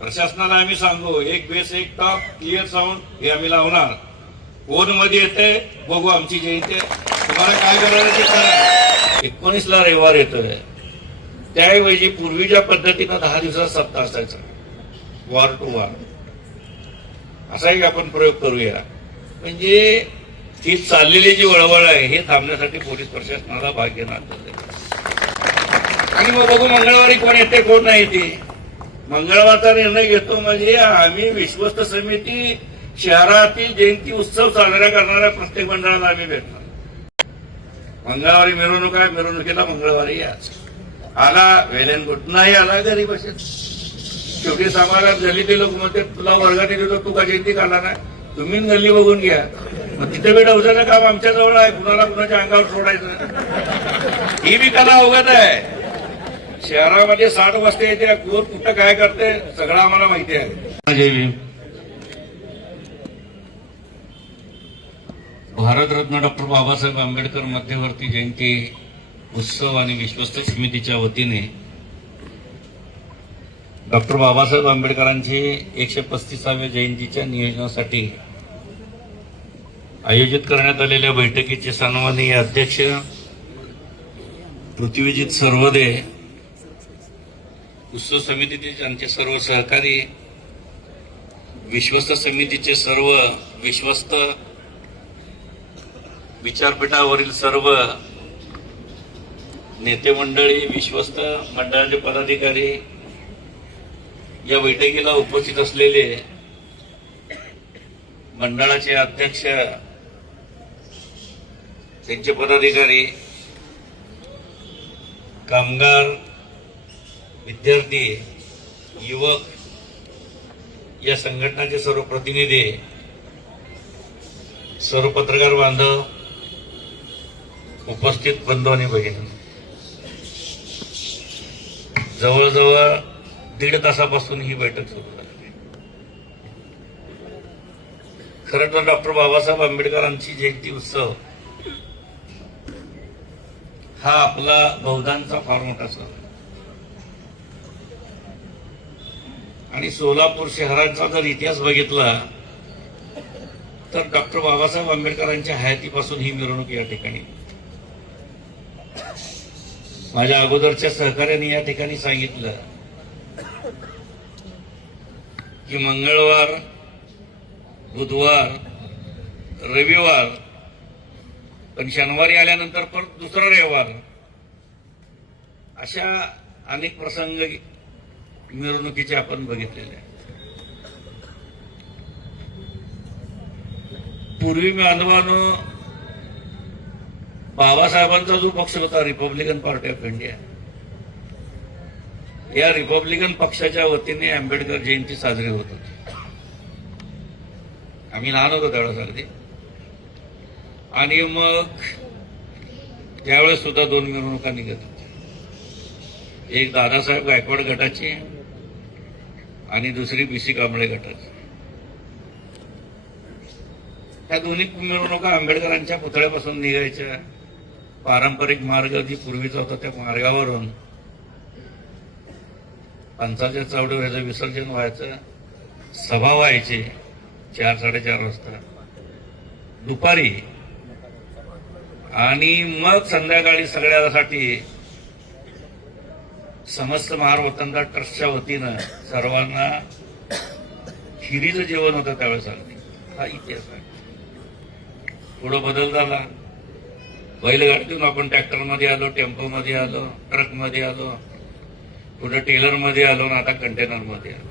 प्रशासनाला आम्ही सांगू, एक बेस एक टॉप क्लिअर साऊंड हे आम्ही लावणार. फोन मध्ये येते, बघू आमची जयंती तुम्हाला काय करायचं ते करा. 19ला रविवार येतोय, त्याऐवजी पूर्वीच्या पद्धतीनं 10 दिवसात सप्ताह असायचा, वार टू वार. असाही आपण प्रयोग करूया. म्हणजे ही चाललेली जी वळवळ आहे हे थांबण्यासाठी पोलीस प्रशासनाला भाग घेणार. आणि मग बघू मंगळवारी कोण येते कोण नाही येते. मंगळवारचा निर्णय घेतो म्हणजे आम्ही विश्वस्त समिती शहरातील जयंती उत्सव साजरा करणाऱ्या प्रत्येक मंडळाला आम्ही भेटणार. मंगळवारी मिरवणूक आहे, मिरवणुकीला मंगळवारी या. आला वेल अँड गुड, नाही आला घरी बसेल. शेवटी समाजात झाली ते लोक म्हणते तुला वर्गाने देतो, तू का जयंती काढला नाही, तुम्ही गल्ली बघून घ्या. मग तिथे बेटा उसाचं काम आमच्या जवळ आहे, कुणाला कुणाच्या अंगावर सोडायचं. ही बी कला अवगत आहे. शहरामध्ये 60 वाजता येते, कोण कुठं काय करते सगळं आम्हाला माहिती आहे. जय भीम. भारतरत्न डॉक्टर बाबासाहेब आंबेडकर मध्यवर्ती जयंती उत्सव आणि विश्वस्त समितीच्या वतीने डॉक्टर बाबासाहेब आंबेडकरांची 135व्या जयंतीच्या नियोजनासाठी आयोजित करण्यात आलेल्या बैठकीचे सन्माननीय अध्यक्ष पृथ्वीजीत सर्वदे, उत्सव समितीचे त्यांचे सर्व सहकारी, विश्वस्त समितीचे सर्व विश्वस्त, विचारपीठावरील सर्व नेते मंडळी, विश्वस्त मंडळाचे पदाधिकारी, या बैठकीला उपस्थित असलेले मंडळाचे अध्यक्ष, त्यांचे पदाधिकारी, कामगार, विद्यार्थी, युवक, या संघटनाचे सर्व प्रतिनिधी, सर्व पत्रकार बांधव, उपस्थित बंधू आणि भगिनी, जवळजवळ 1.5 तासापासून ही बैठक सुरू झाली. खरं तर डॉक्टर बाबासाहेब आंबेडकरांची जयंती उत्सव हा आपला बहुधांचा फार मोठा सण आणि सोलापूर शहराचा जर इतिहास बघितला तर डॉक्टर बाबासाहेब आंबेडकरांच्या हयातीपासून ही मिरवणूक या ठिकाणी. माझ्या अगोदरच्या सहकार्याने या ठिकाणी सांगितलं की मंगळवार, बुधवार, रविवार, पण शनिवारी आल्यानंतर परत दुसरा रविवार, अशा अनेक प्रसंग मिरवणुकीचे आपण बघितलेले आहे. पूर्वी बांधवांनो, बाबासाहेबांचा जो पक्ष होता रिपब्लिकन पार्टी ऑफ इंडिया, या रिपब्लिकन पक्षाच्या वतीने आंबेडकर जयंती साजरी होत होती. आम्ही लहान होतो त्यावेळेस अगदी. आणि मग त्यावेळेस सुद्धा 2 मिरवणुका निघत होत्या, एक दादासाहेब गायकवाड गटाची आणि दुसरी BC कांबळे गटाची. त्या दोन्ही मिरवणुका आंबेडकरांच्या पुतळ्यापासून निघायच्या. पारंपरिक मार्ग जी पूर्वीचा होता त्या मार्गावरून पंचाच्या चावडीवर ह्याचं विसर्जन व्हायचं, सभा व्हायची 4-4:30 वाजता दुपारी, आणि मग संध्याकाळी सगळ्यासाठी समस्त महार वतनदार ट्रस्टच्या वतीनं सर्वांना खिरीचं जेवण होतं त्यावेळेस. हा इतिहास आहे. थोडं बदल झाला. बैलगाडीतून आपण ट्रॅक्टरमध्ये आलो, टेम्पोमध्ये आलो, ट्रकमध्ये आलो, पुढे टेलरमध्ये आलो, ना आता कंटेनरमध्ये आलो.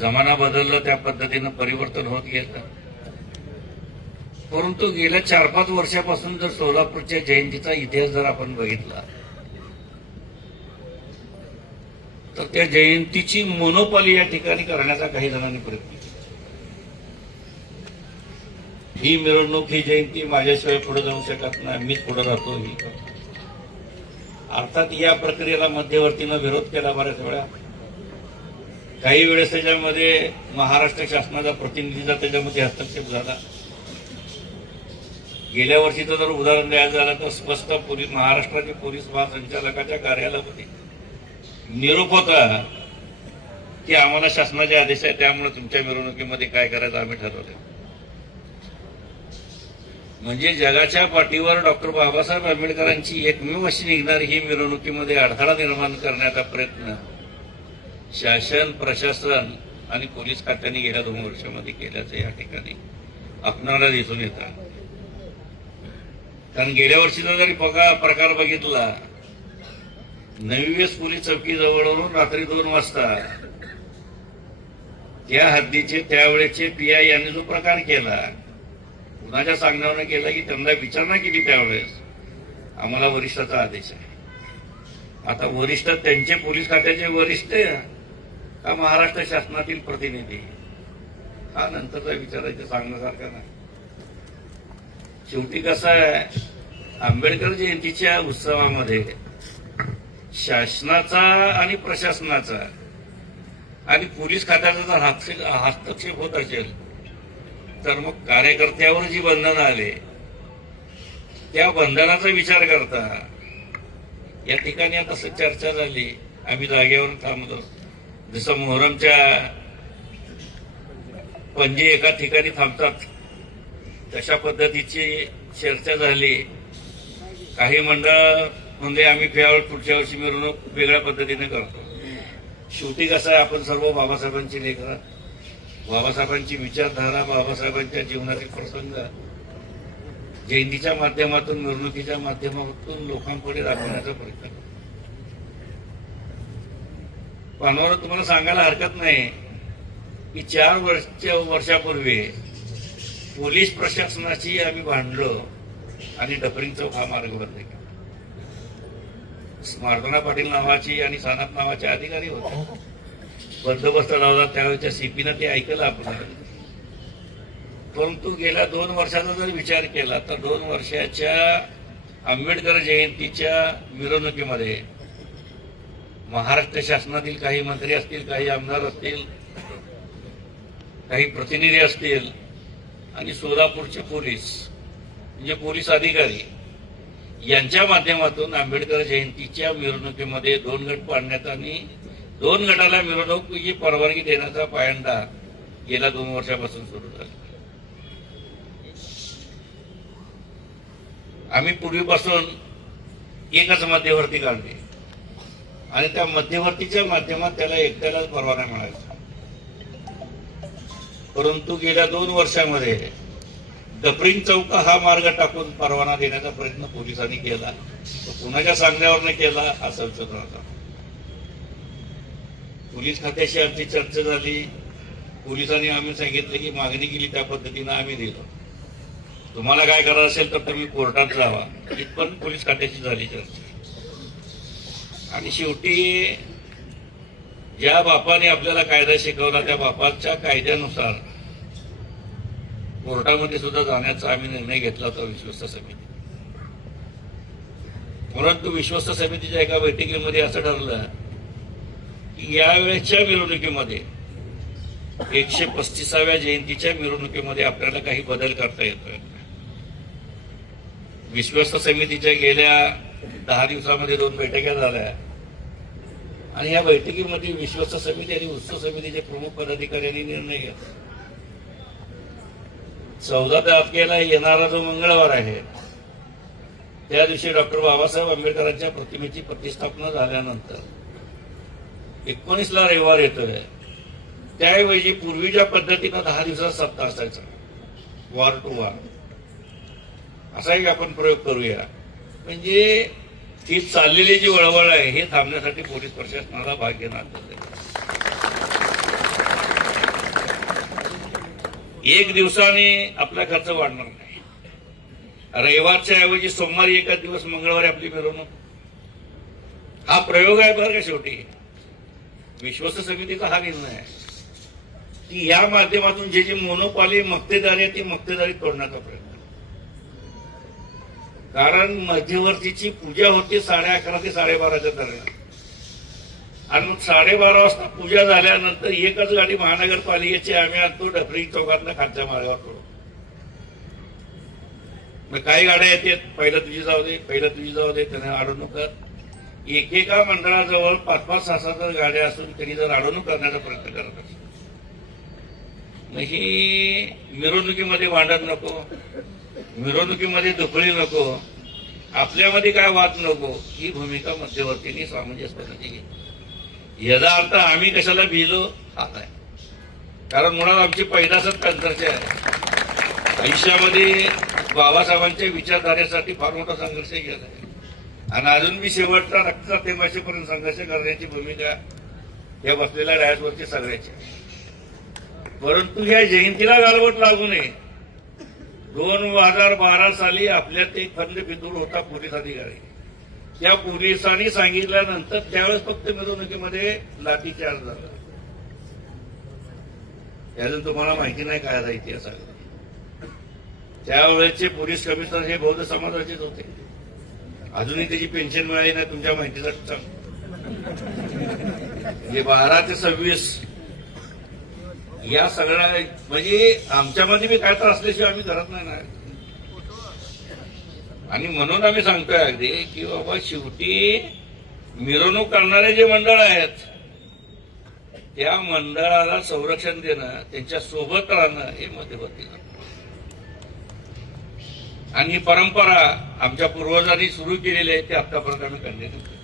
जमाना बदलला, त्या पद्धतीनं परिवर्तन होत गेलं. परंतु गेल्या 4-5 वर्षापासून जर सोलापूरच्या जयंतीचा इतिहास जर आपण बघितला तर त्या जयंतीची मोनोपॉली या ठिकाणी करण्याचा काही जणांनी प्रयत्न केला. ही मिरवणूक, ही जयंती माझ्याशिवाय पुढे जाऊ शकत नाही, मीच पुढे राहतो. ही अर्थात या प्रक्रियेला मध्यवर्तीनं विरोध केला बऱ्याच वेळा. काही वेळेस त्याच्यामध्ये महाराष्ट्र शासनाचा प्रतिनिधीचा त्याच्यामध्ये हस्तक्षेप झाला. गेल्या वर्षीचं जर उदाहरण द्यायचं झालं तर स्पष्ट महाराष्ट्राचे पोलीस महासंचालकाच्या कार्यालयामध्ये निरोप होता की आम्हाला शासनाचे आदेश आहे, त्यामुळे तुमच्या मिरवणुकीमध्ये काय करायचं आम्ही ठरवलं. म्हणजे जगाच्या पाठीवर डॉक्टर बाबासाहेब आंबेडकरांची एकमेव अशी निघणारी ही मिरवणुकीमध्ये अडथळा निर्माण करण्याचा प्रयत्न शासन, प्रशासन आणि पोलीस खात्याने गेल्या 2 वर्षामध्ये केल्याचं या ठिकाणी आपणाला दिसून येतं. कारण गेल्या वर्षीचा जरी प्रकार बघितला, नवी वेस पोलीस चौकी जवळवरून रात्री 2 वाजता त्या हद्दीचे त्यावेळेचे पीआय यांनी जो प्रकार केला, कुणाच्या सांगण्यावरून केला की त्यांना विचारणा केली त्यावेळेस आम्हाला वरिष्ठाचा आदेश आहे. आता वरिष्ठ त्यांचे पोलीस खात्याचे वरिष्ठ का महाराष्ट्र शासनातील प्रतिनिधी, हा नंतरचा विचारायचं सांगण्यासारखा नाही. शेवटी कसं आहे, आंबेडकर जयंतीच्या उत्सवामध्ये शासनाचा आणि प्रशासनाचा आणि पोलीस खात्याचा जर हस्तक्षेप होत असेल तर मग कार्यकर्त्यावर जी बंधनं आले त्या बंधनाचा विचार करता या ठिकाणी आता चर्चा झाली. आम्ही जागेवर थांबलो. जसं मोहरमच्या पंजे एका ठिकाणी थांबतात तशा पद्धतीची चर्चा झाली. काही मंडळ म्हणजे आम्ही पुढच्या वर्षी मिरवणूक वेगळ्या पद्धतीने करतो. शेवटी कसं आहे, आपण सर्व बाबासाहेबांची लेकरं, बाबासाहेबांची विचारधारा, बाबासाहेबांच्या जीवनातील प्रसंग जयंतीच्या माध्यमातून, मिरवणुकीच्या माध्यमातून लोकांपुढे दाखवण्याचा प्रयत्न करतो. पानवाला तुम्हाला सांगायला हरकत नाही की 4 वर्षापूर्वी पोलीस प्रशासनाची आम्ही भांडलो आणि डफरिंग चौक हा मार्ग बंद केला. स्मार्टना पाटील नावाची आणि सानात नावाचे अधिकारी होते, बंदोबस्त लावला. त्यावेळेच्या सीपीनं ते ऐकलं आपण. परंतु गेल्या 2 वर्षाचा जर विचार केला तर 2 वर्षाच्या आंबेडकर जयंतीच्या मिरवणुकीमध्ये महाराष्ट्र शासनातील काही मंत्री असतील, काही आमदार असतील, काही प्रतिनिधी असतील आणि सोलापूरचे पोलीस म्हणजे पोलीस अधिकारी यांच्या माध्यमातून आंबेडकर जयंतीच्या मिरवणुकीमध्ये 2 गट पाडण्यात आणि 2 गटाला मिरवणुकीची परवानगी देण्याचा पायंडा गेल्या 2 वर्षापासून सुरू झाला. आम्ही पूर्वीपासून एकच मध्यवर्ती काढली आणि त्या मध्यवर्तीच्या माध्यमात त्याला एकट्यालाच परवाना मिळायचा. परंतु गेल्या 2 वर्षामध्ये डफरिंग चौक हा मार्ग टाकून परवाना देण्याचा प्रयत्न पोलिसांनी केला. तो कुणाच्या सांगण्यावर केला हा संशोधन होता. पोलीस खात्याशी आमची चर्चा झाली. पोलिसांनी आम्ही सांगितलं की मागणी केली त्या पद्धतीनं आम्ही दिलं. तुम्हाला काय करायचं असेल तर तुम्ही कोर्टात जावा. इथपर्यंत पोलीस खात्याची झाली चर्चा. आणि शेवटी ज्या बापाने आपल्याला कायदा शिकवला त्या बापाच्या कायद्यानुसार कोर्टामध्ये सुद्धा जाण्याचा आम्ही निर्णय घेतला होता विश्वस्त समिती. परंतु विश्वस्त समितीच्या एका बैठकीमध्ये असं ठरलं की यावेळेच्या मिरवणुकीमध्ये 135व्या जयंतीच्या मिरवणुकीमध्ये आपल्याला काही बदल करता येतोय. विश्वस्त समितीच्या गेल्या 10 दिवसामध्ये 2 बैठका झाल्या आणि या बैठकीमध्ये विश्वस्त समिती आणि उत्सव समितीचे प्रमुख पदाधिकाऱ्यांनी निर्णय घेतला. 14 तारखेला येणारा जो मंगळवार आहे त्या दिवशी डॉक्टर बाबासाहेब आंबेडकरांच्या प्रतिमेची प्रतिष्ठापना झाल्यानंतर 19ला रविवार येतोय. त्याऐवजी पूर्वीच्या पद्धतीनं 10 दिवसात सप्ताह असायचा, वार टू वार, असाही आपण प्रयोग करूया. म्हणजे ती चाललेली जी वळवळ आहे हे थांबण्यासाठी पोलीस प्रशासनाला भाग घेणार. 1 दिवसाने आपला खर्च वाढणार नाही. रविवारच्या ऐवजी सोमवारी एका दिवस, मंगळवारी आपली मिरवणूक, हा प्रयोग आहे बरं का. शेवटी विश्वस्त समितीचा हा निर्णय आहे की या माध्यमातून जे जी मोनोपॉली मक्तेदारी आहे ती मक्तेदारी तोडण्याचा प्रयत्न. कारण मध्यवर्तीची पूजा होती 11:30 ते 12:30च्या दरम्यान आणि मग 12:30 वाजता पूजा झाल्यानंतर एकच गाडी महानगरपालिकेची आम्ही आणतो डफरिंग चौकातनं खालच्या मार्गावर सोडतो. मग काही गाड्या येतात, पहिलं तुझी जाऊ दे, पहिलं तुझी जाऊ दे, त्यांना अडवणूक कर. एकेका मंडळाजवळ 5-5, 6-6 गाड्या असून त्यांनी जर अडवणूक करण्याचा प्रयत्न करत असेल, मग ही मिरवणुकीमध्ये भांडण नको, मिरवणुकीमध्ये दुफळी नको, आपल्यामध्ये काय वाद नको, ही भूमिका मध्यवर्तींनी सामंजस्यपणे घेतली. याचा अर्थ आम्ही कशाला भिलो हा नाही, कारण मुळात आमची पैदासच त्यांच्याची आहे. आयुष्यामध्ये बाबासाहेबांच्या विचारधारेसाठी फार मोठा संघर्ष केला आहे आणि अजून मी शेवटचा रक्ताचा थेंबाशीपर्यंत संघर्ष करण्याची भूमिका या बसलेल्या डायसवरची सगळ्याची. परंतु या जयंतीला गालबोट लागू नये. 2012 साली आपल्यात एक खंडफितूर होता पोलीस अधिकारी. त्या पोलिसांनी सांगितल्यानंतर त्यावेळेस फक्त मिरवणुकीमध्ये लाठीचार्ज झाला. अजून तुम्हाला माहिती नाही काय झाला इतिहास. त्यावेळेचे पोलीस कमिशनर हे बौद्ध समाजाचेच होते. अजूनही त्याची पेन्शन मिळाली नाही तुमच्या माहितीसाठी सांग. म्हणजे 12 ते 26 या सगळ्या म्हणजे आमच्यामध्ये बी काय तर असल्याशिवाय आम्ही करत नाही ना. आणि म्हणून आम्ही सांगतोय अगदी की बाबा शेवटी मिरवणूक करणारे जे मंडळ आहेत त्या मंडळाला संरक्षण देणं, त्यांच्या सोबत राहणं हे मध्यवर्ती. आणि ही परंपरा आमच्या पूर्वजांनी सुरू केलेली आहे ते आतापर्यंत आम्ही कंटिन्यू करतो.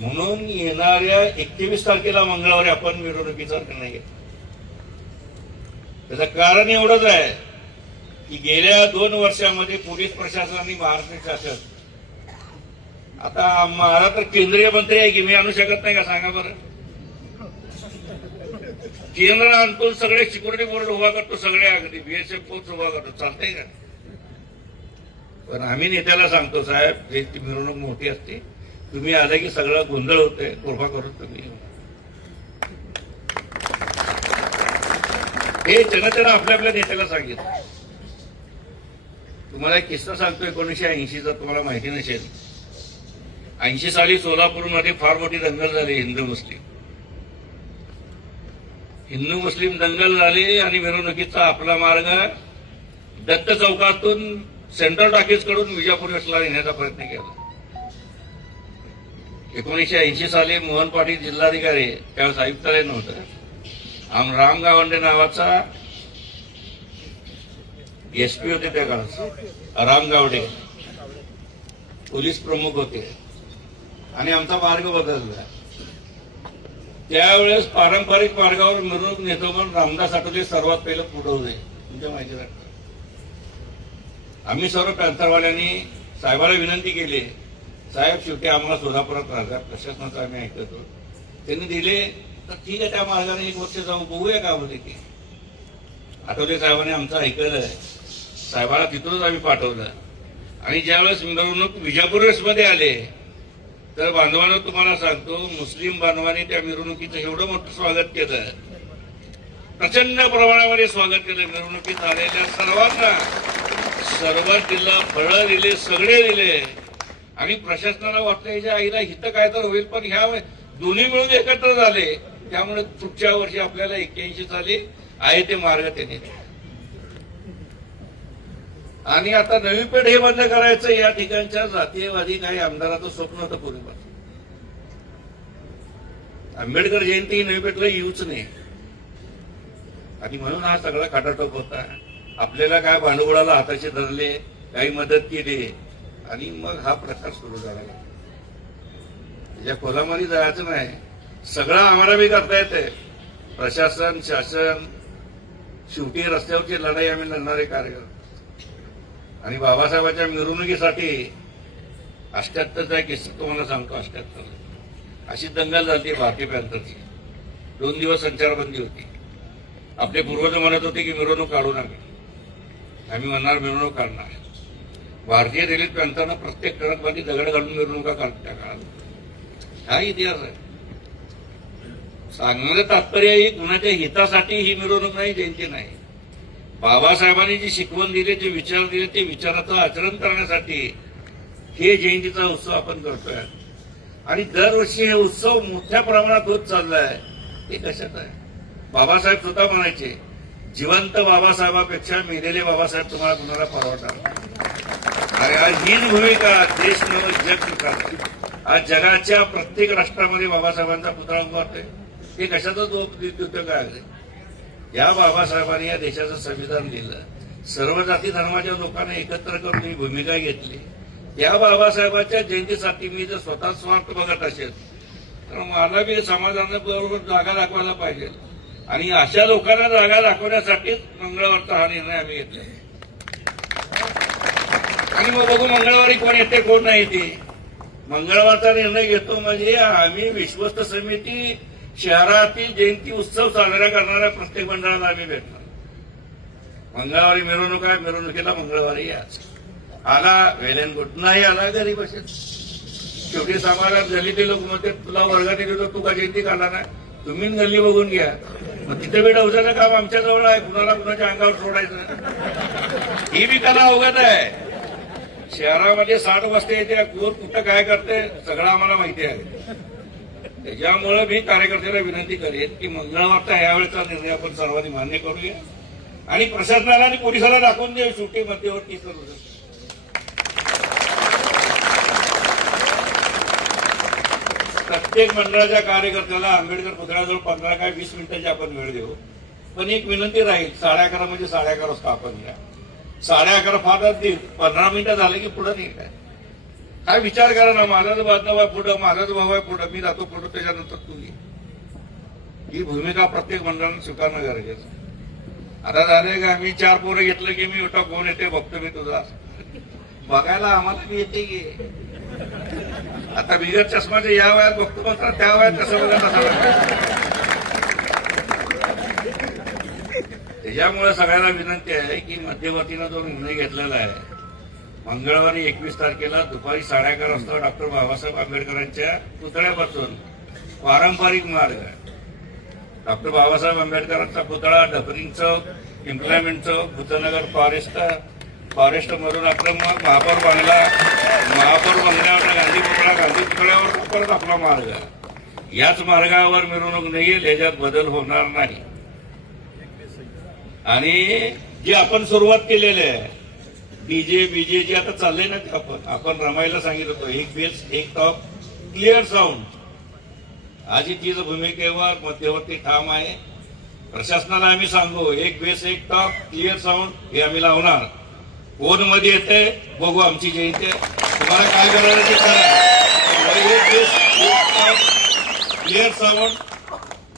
म्हणून येणाऱ्या 21 तारखेला मंगळवारी आपण मिरवणुकीचा निर्णय घेतला. त्याचं कारण एवढंच आहे की गेल्या 2 वर्षामध्ये पोलीस प्रशासन आणि महाराष्ट्र शासन, आता मला तर केंद्रीय मंत्री आहे की मी आणू शकत नाही का सांगा बरं. केंद्र आणतो, सगळे सिक्युरिटी बोर्ड उभा करतो, सगळे अगदी बीएसएफ फोर्स उभा करतो, चालतंय का. पण आम्ही नेत्याला सांगतो साहेब जे ती मिरवणूक मोठी असते, तुम्ही आलं की सगळं गोंधळ होतोय, कृपा करून तुम्ही. हे जनतेला आपल्या आपल्या नेत्याला सांगितलं. तुम्हाला एक किस्सा सांगतो 1980चा, तुम्हाला माहिती नसेल. 80 साली सोलापूरमध्ये फार मोठी दंगल झाली, हिंदू मुस्लिम दंगल झाली आणि मिरवणुकीचा आपला मार्ग दत्त चौकातून सेंट्रल टॉकीज कडून विजापूर वेस्टला नेण्याचा प्रयत्न केला. 1980 साली मोहन पाटील जिल्हाधिकारी, त्यावेळेस आयुक्तालय नव्हतं, राम गावंडे नावाचा एसपी होते त्या काळात, राम गावडे पोलीस प्रमुख होते आणि आमचा मार्ग बदलला. त्यावेळेस पारंपरिक मार्गावर मिरवणूक नेतो म्हणून रामदास आठवले सर्वात पहिलं पुढे होते तुमच्या माहिती राखतो. आम्ही सर्व पॅन्थरवाल्यांनी साहेबाला विनंती केली, साहेब शेवटी आम्हाला सोलापुरात राहतात, प्रशासनाचं आम्ही ऐकतो. त्यांनी दिले तर ठीक आहे, त्या मार्गाने 1 वर्ष जाऊ बघूया का बोलले की. आठवले साहेबांनी आमचं ऐकलं, साहेबाला तिथूनच आम्ही पाठवलं. आणि ज्यावेळेस मिरवणूक विजापूर वेस्टमध्ये आले तर बांधवांना तुम्हाला सांगतो, मुस्लिम बांधवांनी त्या मिरवणुकीचं एवढं मोठं स्वागत केलं, प्रचंड प्रमाणामध्ये स्वागत केलं. मिरवणुकीत आलेल्या सर्वांना सर्वात दिलं, फळं दिले, सगळे दिले. आणि प्रशासनाला वाटलं याच्या आईला हित काय तर होईल, पण ह्या दोन्ही मिळून एकत्र झाले. त्यामुळे पुढच्या वर्षी आपल्याला 81 साली आहे ते मार्ग त्यांनी. आणि आता नवी पेठ हे बंद करायचं या ठिकाणच्या जातीयवादी काही आमदाराचं स्वप्न होतं पूर्वीपासून. आंबेडकर जयंती नवी पेठला येऊच नाही आणि म्हणून हा सगळा खाटाटोप होता. आपल्याला काय भांडवलाला हाताशी धरले, काही मदत केली आणि मग हा प्रकार सुरू झाला. या खोलामध्ये जायचं नाही, सगळं आम्हाला बी करता येते. प्रशासन, शासन, शेवटी रस्त्यावरची लढाई आम्ही लढणारे कार्यकर्ते. आणि बाबासाहेबांच्या मिरवणुकीसाठी 78चा किस्सा तुम्हाला सांगतो. 78 अशी दंगल झाली भारतीय पॅन्थरची. 2 दिवस संचारबंदी होती. आपले पूर्वज म्हणत होते की मिरवणूक काढू नका, आम्ही म्हणणार मिरवणूक काढणार. भारतीय दलित पॅन्थरनं प्रत्येक ट्रकमध्ये दगड घालून मिरवणुका काढत्या काळात. हा इतिहास आहे. सांगण्याचं तात्पर्य ही कुणाच्या हितासाठी ही मिरवणूक नाही, जयंती नाही. बाबासाहेबांनी जी शिकवण दिली, जे विचार दिले, ते विचाराचं आचरण करण्यासाठी हे जयंतीचा उत्सव आपण करतोय. आणि दरवर्षी हे उत्सव मोठ्या प्रमाणात होत चाललाय. हे कशात आहे? बाबासाहेब स्वतः म्हणायचे, जिवंत बाबासाहेबापेक्षा मेलेले बाबासाहेब तुम्हाला कुणाला परवडणार. आणि आज हीच भूमिका देश नव जग स्वीकारते. आज जगाच्या प्रत्येक राष्ट्रामध्ये बाबासाहेबांचा पुतळा उभारतोय. हे कशाचाच उद्योग आहे? या बाबासाहेबांनी या देशाचं संविधान दिलं, सर्व जाती धर्माच्या लोकांना एकत्र करून ही भूमिका घेतली. या बाबासाहेबांच्या जयंतीसाठी मी जर स्वतः स्वार्थ बघत असेल तर मला बी समाजाने बरोबर जागा दाखवायला पाहिजे. आणि अशा लोकांना जागा दाखवण्यासाठीच मंगळवारचा हा निर्णय आम्ही घेतला. आणि मग बघू मंगळवारी कोण येते कोण नाही येते. मंगळवारचा निर्णय घेतो म्हणजे आम्ही विश्वस्त समिती शहरातील जयंती उत्सव साजरा करणाऱ्या प्रत्येक मंडळाला आम्ही भेटणार. मंगळवारी मिरवणूक आहे, मिरवणुकीला मंगळवारी या. आला वेल अँड गुड, नाही आला घरी बसेल. शेवटी समाजात गल्लीतील लोक म्हणते तुला वर्गाने देतो, तू का जयंती काढला नाही, तुम्ही गल्ली बघून घ्या. मग तिथे बी डवसाचं काम आमच्या जवळ आहे, कुणाला कुणाच्या अंगावर सोडायचं ही बी कला अवगत आहे. शहरामध्ये 60 वस्ती येते, कोण कुठं काय करते सगळं आम्हाला माहिती आहे. त्याच्यामुळे मी कार्यकर्त्याला विनंती करेन की मंगळवारचा यावेळेचा निर्णय आपण सर्वांनी मान्य करूया आणि प्रशासनाला आणि पोलिसाला दाखवून देऊ शेवटी मध्यवर्ती करू. प्रत्येक मंडळाच्या कार्यकर्त्याला आंबेडकर पुतळ्याजवळ 15 काय 20 मिनिटाची आपण वेळ देऊ. पण एक विनंती राहील, 11:30 म्हणजे 11:30 वाजता आपण घ्या. 11:30 फारच देईल, 15 मिनिटं झाले की पुढे नाही काय विचार करा ना. माझाच बांधव आहे पुढं, माझाच भाऊ आहे पुढं, मी जातो पुढं, त्याच्यानंतर तू ये. ही भूमिका प्रत्येक मंडळाने स्वीकारणं गरजेचं. आता झालंय का मी 4 पोरं घेतलं की मी उठा कोण येते बघतो मी तुझा बघायला आम्हाला मी येते की. आता बिगर चष्माचे या वयात बघतो मात्र त्या वयात कसं बघा तसं. त्याच्यामुळे सगळ्यांना विनंती आहे की मध्यवर्तीनं जो निर्णय घेतलेला आहे मंगळवारी 21 तारखेला दुपारी 11:30 वाजता डॉक्टर बाबासाहेब आंबेडकरांच्या पुतळ्यापासून पारंपरिक मार्ग डॉक्टर बाबासाहेब आंबेडकरांचा पुतळा, डफरिंग चौक, इम्प्लायमेंट चौक, भूतनगर फॉरेस्ट मधून आपलं मग महापौर बंगल्यावर गांधी पुतळ्यावर परत आपला मार्ग. याच मार्गावर मिरवणूक निघेल, याच्यात बदल होणार नाही. आणि जी आपण सुरुवात केलेली आहे डीजे जे आता चाललंय ना ते आपण रमायला सांगितलं होतं, एक बेस एक टॉप क्लिअर साऊंड. आज तीच भूमिकेवर मध्यवर्ती ठाम आहे. प्रशासनाला आम्ही सांगू एक बेस एक टॉप क्लिअर साऊंड हे आम्ही लावणार. कोण मध्ये येते बघू आमची जयंती, तुम्हाला काय करायचं ते करा. एक बेस एक टॉप क्लिअर साऊंड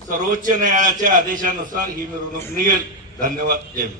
सर्वोच्च न्यायालयाच्या आदेशानुसार ही मिरवणूक निघेल. धन्यवाद. जय हिंद.